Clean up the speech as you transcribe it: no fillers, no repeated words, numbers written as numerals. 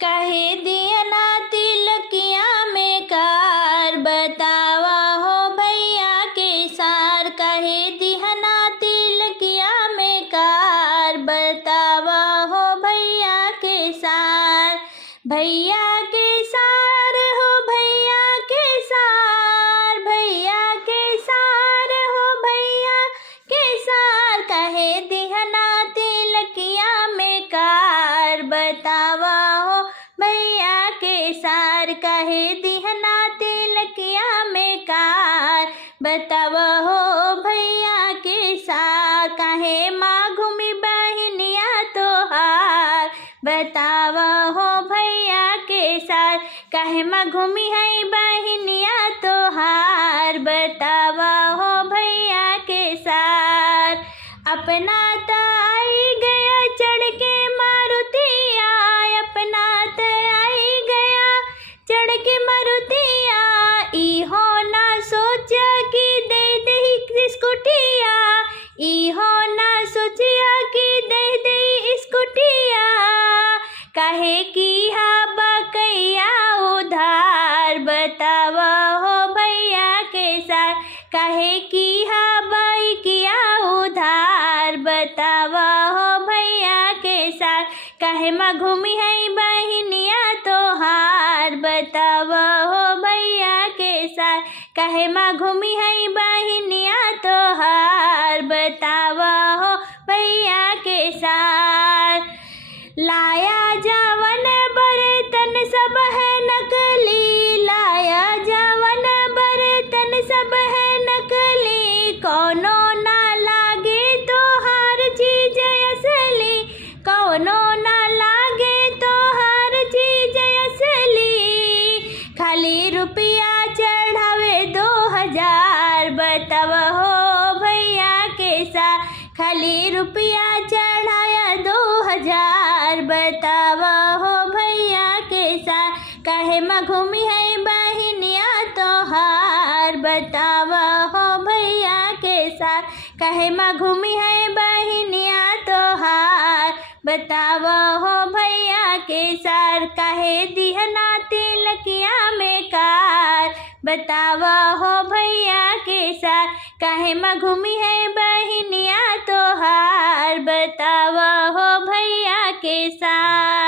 कहे दिया ना तिलकिया में कार, बतावा हो भैया के सार। कहे दिया ना तिलकिया में कार, बतावा हो भैया के सार। भैया के सार हो भैया के सार, भैया के सार हो भैया के सार। कहे दिया ना तिलकिया में कार, बतावा हो भैया के सार। कहे दिया ना तिलकिया में कार, बतावा हो भैया के सार। कहे माँ घूमी बहनिया तोहार, बतावा हो भैया के सार। कहे माँ घूमी है बहनिया तोहार, बतावा हो भैया के सार। अपना आई गया चढ़ के मारुतिया, अपना आई गया चढ़ के मारुतिया। इहो ना सोचा कि दे दे स्कूटिया, इहो ना सोचिया कि दे दे स्कूटिया। कहे की हा बकैया उधार, बतावा हो भैया के सार। कहे की हा बकैया उधार, बतावा हो भैया के सार। कहे माँ घूमी है बहनिया तोहार, बतावा हो भैया के सार। कहे माँ घूमी है बहनिया तोहार, बतावा हो भैया के सार। लाया जवन बर्तन सब है नकली, लाया जवन बर्तन सब है नकली। कौनो ना लागे तोहार चीज असली, कौनो ना लागे तोहार चीज असली। खाली रुपया चढ़ावे 2000, बतावा हो भैया के सार। खाली रुपया चढ़ाया 2000, बतावा हो भैया के सार। कहे माँ घूमी है बहनिया तोहार, बतावा हो भैया के सार। कहे माँ घूमी है बहनिया तोहार, बतावा हो भैया के सार। कहे दिया ना तिलकिया में कार, बतावा हो भैया के सार। कहे माँ घूमी है बहनिया तोहार, बतावा हो भैया के सार।